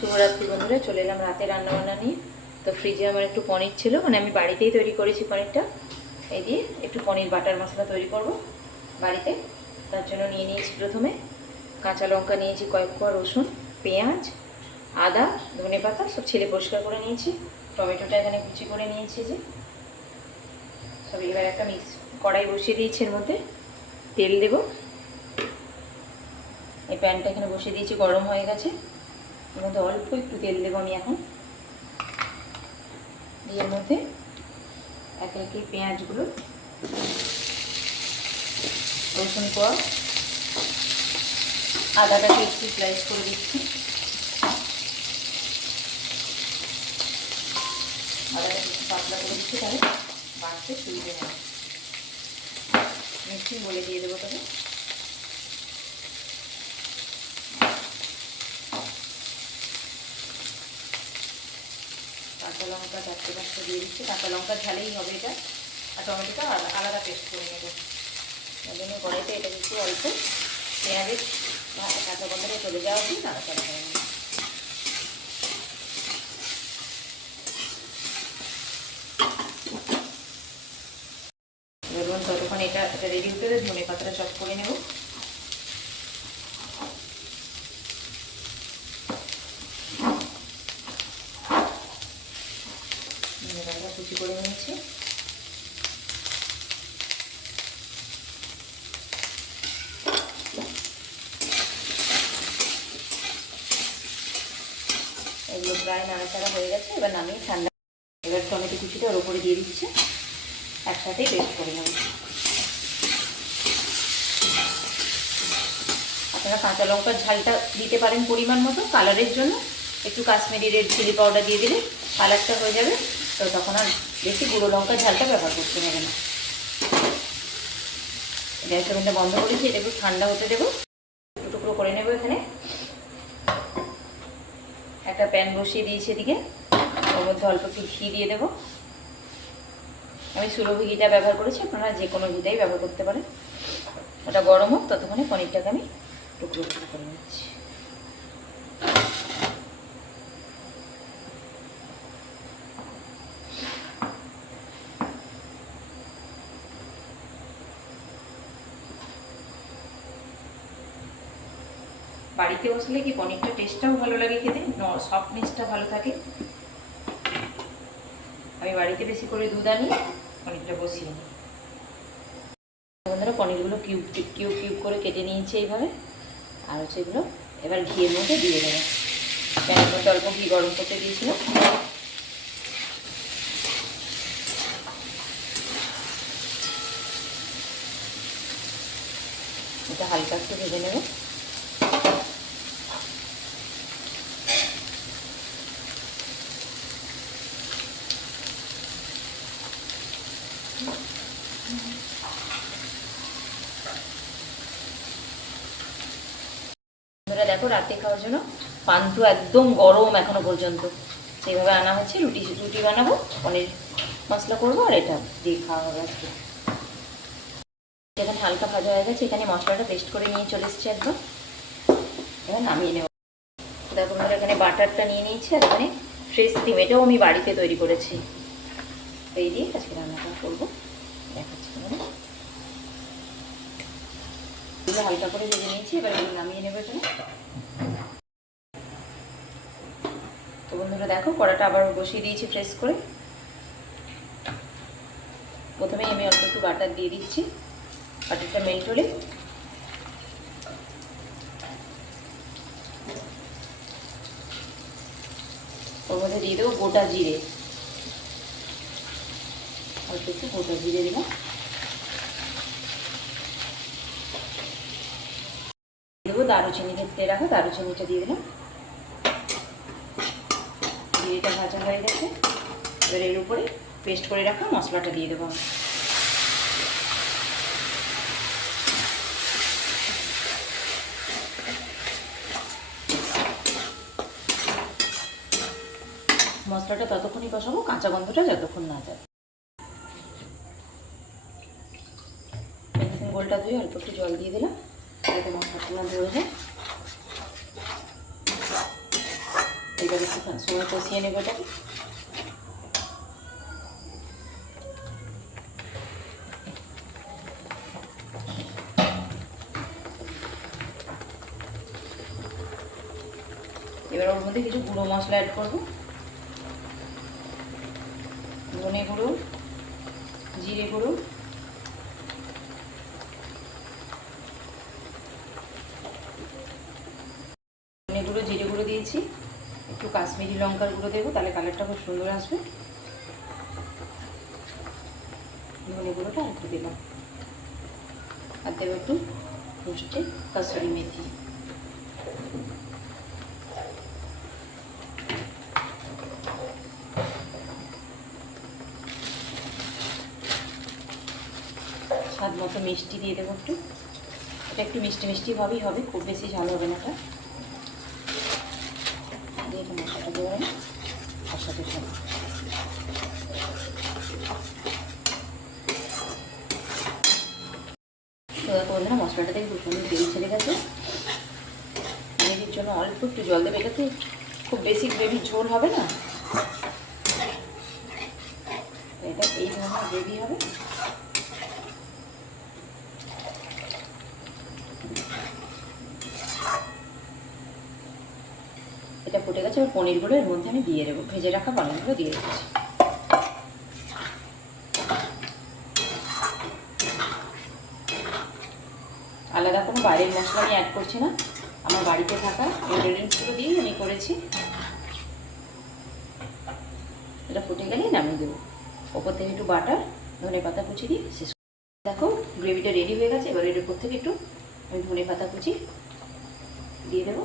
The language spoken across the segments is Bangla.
শুভরাত্রি বন্ধুরা, চলে এলাম রাতে রান্নাবান্না নিয়ে। তো ফ্রিজে আমার একটু পনির ছিল, মানে আমি বাড়িতেই তৈরি করেছি পনিরটা। এই দিয়ে একটু পনির বাটার মশলা তৈরি করব বাড়িতে। তার জন্য নিয়ে নিয়েছি প্রথমে কাঁচা লঙ্কা, নিয়েছি কয়েক কোয়া রসুন, পেঁয়াজ, আদা, ধনেপাতা সব ছেলে পরিষ্কার করে নিয়েছি। টমেটোটা এখানে কুচি করে নিয়েছি যে সব। এবার একটা কড়াই বসিয়ে দিয়েছি, এর মধ্যে তেল দেব। এই প্যানটা এখানে বসিয়ে দিয়েছি, গরম হয়ে গেছে। এর মধ্যে অল্প একটু তেল দেবো আমি এখন। এর মধ্যে একে একে পেঁয়াজগুলো, রসুন কোয়া, আদাটাকে একটু স্লাইস করে দিচ্ছি। আদাটা একটু পাতলা করে দিচ্ছি, তাহলে বাড়তে সুবিধে হয়। মিক্সিং বলে দিয়ে দেবো তবে। কাঁচা লঙ্কা 4-5টা দিয়ে দিচ্ছি। কাঁচা লঙ্কা ঝালেই হবে এটা, আর টমেটোটা আলাদা পেস্ট করে নেব। ওই জন্য কড়াইতে এটা একটু অল্প পেঁয়াজের কাঁচা গন্ধটা চলে যাওয়া দিয়ে নাড়াচাড়া করে নেব। ধরুন ততক্ষণ এটা রেডি হতে ধনে পাতাটা চপ করে নেব। ধনে পাতাটা কুচি করে নিয়েছি। এগুলো প্রায় নাড়াচাড়া হয়ে গেছে, এবার নামিয়ে ঠান্ডা। এবার টমেটো কুচিটা ওর উপরে দিয়ে দিচ্ছে, একসাথেই পেস্ট করে নেব। আপনারা কাঁচা লঙ্কার ঝালটা দিতে পারেন পরিমাণ মতো, কালারের জন্য একটু কাশ্মীরি রেড চিলি পাউডার দিয়ে দিলে কালারটা হয়ে যাবে। তো তখন আর বেশি গুঁড়ো লঙ্কার ঝালটা ব্যবহার করতে হবে না। গ্যাস ওভেনটা বন্ধ করেছি, এটা একটু ঠান্ডা হতে দেবো। টুকরো করে নেব। এখানে একটা প্যান বসিয়ে দিয়েছি এদিকে, ওর মধ্যে অল্প একটু ঘি দিয়ে দেবো। আমি সুরভি ঘিটা ব্যবহার করেছি, আপনারা যে কোনো ঘিটাই ব্যবহার করতে পারেন। ওটা গরম হোক, ততক্ষণে পনিরটাকে আমি টুকরো করে নিচ্ছি। বাড়িতে বসলে কি পনিরটা টেস্টটাও ভালো লাগে খেতে, সফটনেসটা ভালো থাকে। আমি বাড়িতে বেশি করে দুধ আনি, পনিরটা বসিয়ে নিই। বন্ধুরা, পনিরগুলো কিউব কিউব করে কেটে নিয়েছি এইভাবে। আর হচ্ছে এগুলো এবার ঘিয়ের মধ্যে দিয়ে দেবো। প্যানের মধ্যে অল্প ঘি গরম করতে দিয়েছিলাম। এটা হালকা একটু ভেজে নেব। দেখো, রাতে খাওয়ার জন্য পান্তুয়া একদম গরম এখনো পর্যন্ত, সেইভাবে আনা হচ্ছে। রুটি বানাবো, পনির মশলা করবো, আর এটা দিয়ে খাওয়া হবে আজকে। এখানে হালকা ভাজা হয়ে গেছে, এখানে মশলাটা পেস্ট করে নিয়ে চলে এসেছি একদম। এবার নামিয়ে নেব। দেখো আমরা এখানে বাটারটা নিয়ে নিয়েছি, আর এখানে ফ্রেশ ক্রিম, এটাও আমি বাড়িতে তৈরি করেছি। এই দিয়ে আজকে রান্নাটা করবো, দেখাচ্ছি। এগুলো হালকা করে ভেজে নিয়েছি, এবার এগুলো নামিয়ে নেবো এখানে। তো বন্ধুরা দেখো, কড়াটা আবার বসিয়ে দিয়েছি ফ্রেশ করে। প্রথমে আমি অল্প একটু বাটার দিয়ে দিচ্ছি। বাটারটা মেল্ট হলে ওর মধ্যে দিয়ে দেবো গোটা জিরে। অল্প একটু গোটা জিরে দিলাম। দেবো দারুচিনি, ভেতরে রাখা দারুচিনিটা দিয়ে দিলাম। জিরেটা ভাজা হয়ে গেছে, এবার এর উপরে পেস্ট করে রাখা মশলাটা দিয়ে দেবো। মশলাটা ততক্ষণই কষাবো কাঁচা গন্ধটা যতক্ষণ না যায়। পেন্সিল গোলটা ধুয়ে অল্প একটু জল দিয়ে দিলাম, যাতে মশলাটা না ধরে যায়। এবার একটু সময় কষিয়ে নেব এটাকে। এবার ওর মধ্যে কিছু গুঁড়ো মশলা অ্যাড করবো, ধনে গুঁড়ো, জিরে গুঁড়ো, ধনে গুঁড়ো জিরে গুঁড়ো দিয়েছি, একটু কাশ্মীরি লঙ্কার গুঁড়ো দেবো, তাহলে কালারটা খুব সুন্দর আসবে। ধনে গুঁড়োটা একটু দিলাম, আর দেবো একটু মিষ্টি কাসুরি মেথি। স্বাদ মতো মিষ্টি দিয়ে দেবো একটু, এটা একটু মিষ্টি মিষ্টি ভাবেই হবে, খুব বেশি ঝাল হবে না। এটা দিয়ে একটু মশলাটা দেবো কষাতে থাকবো। তো দেখো বন্ধুরা, মশলাটা থেকে খুব সুন্দর তেল ছেড়ে গেছে। গ্রেভির জন্য অল্প একটু জল দেবে, এটাতে খুব বেশি গ্রেভির ঝোল হবে না, এটা এই ধরনের গ্রেভি হবে। এটা ফুটে গেছে, এবার পনিরগুলো এর মধ্যে আমি দিয়ে দেবো, ভেজে রাখা পনিরগুলো দিয়ে দিচ্ছি। আলাদা কোনো বাইরের মশলা আমি অ্যাড করছি না, আমার বাড়িতে থাকা ইনগ্রেডিয়েন্টসগুলো দিয়েই আমি করেছি। এটা ফুটে গেলেই নামিয়ে দেবো, ওপর থেকে একটু বাটার ধনে পাতা কুচি দিয়ে শেষ। দেখো গ্রেভিটা রেডি হয়ে গেছে, এবার এর উপর থেকে একটু আমি ধনে পাতা কুচি দিয়ে দেবো।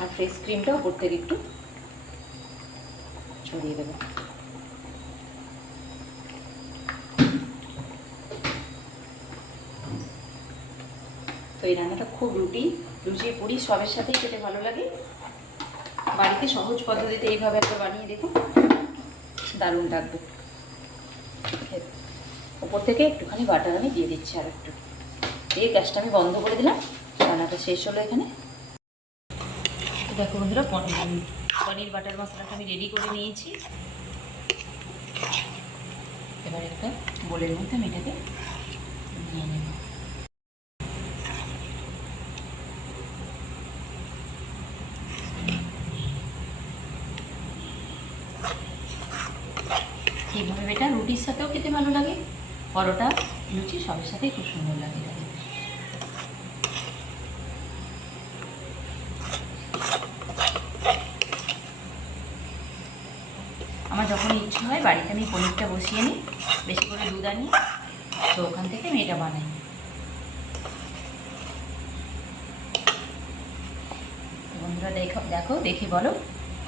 আর ফ্রেশ ক্রিমটা উপর থেকে একটু ছড়িয়ে দেবো। তো এই রান্নাটা খুব লুচি পুরি সবের সাথেই খেতে ভালো লাগে। বাড়িতে সহজ পদ্ধতিতে এইভাবে একবার বানিয়ে দেখুন, দারুণ লাগবে। ওপর থেকে একটুখানি বাটার আমি দিয়ে দিচ্ছি, আর একটু দিয়ে গ্যাসটা আমি বন্ধ করে দিলাম। রান্নাটা শেষ হলো এখানে। দেখো বন্ধুরা, পনির বাটার মশলাটা আমি রেডি করে নিয়েছি। এবার একটা বোলের মধ্যে আমি এটাকে নিয়ে নেব। এইভাবে এটা রুটির সাথেও খেতে ভালো লাগে, পরোটা লুচি সবের সাথেই খুব সুন্দর লাগে এটা। আমার যখন ইচ্ছে হয় বাড়িতে আমি পনিরটা বসিয়ে নিই, বেশি করে দুধ আনি, তো ওখান থেকে আমি এটা বানাই। বন্ধুরা দেখো দেখে বলো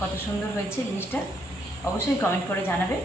কত সুন্দর হয়েছে জিনিসটা, অবশ্যই কমেন্ট করে জানাবে।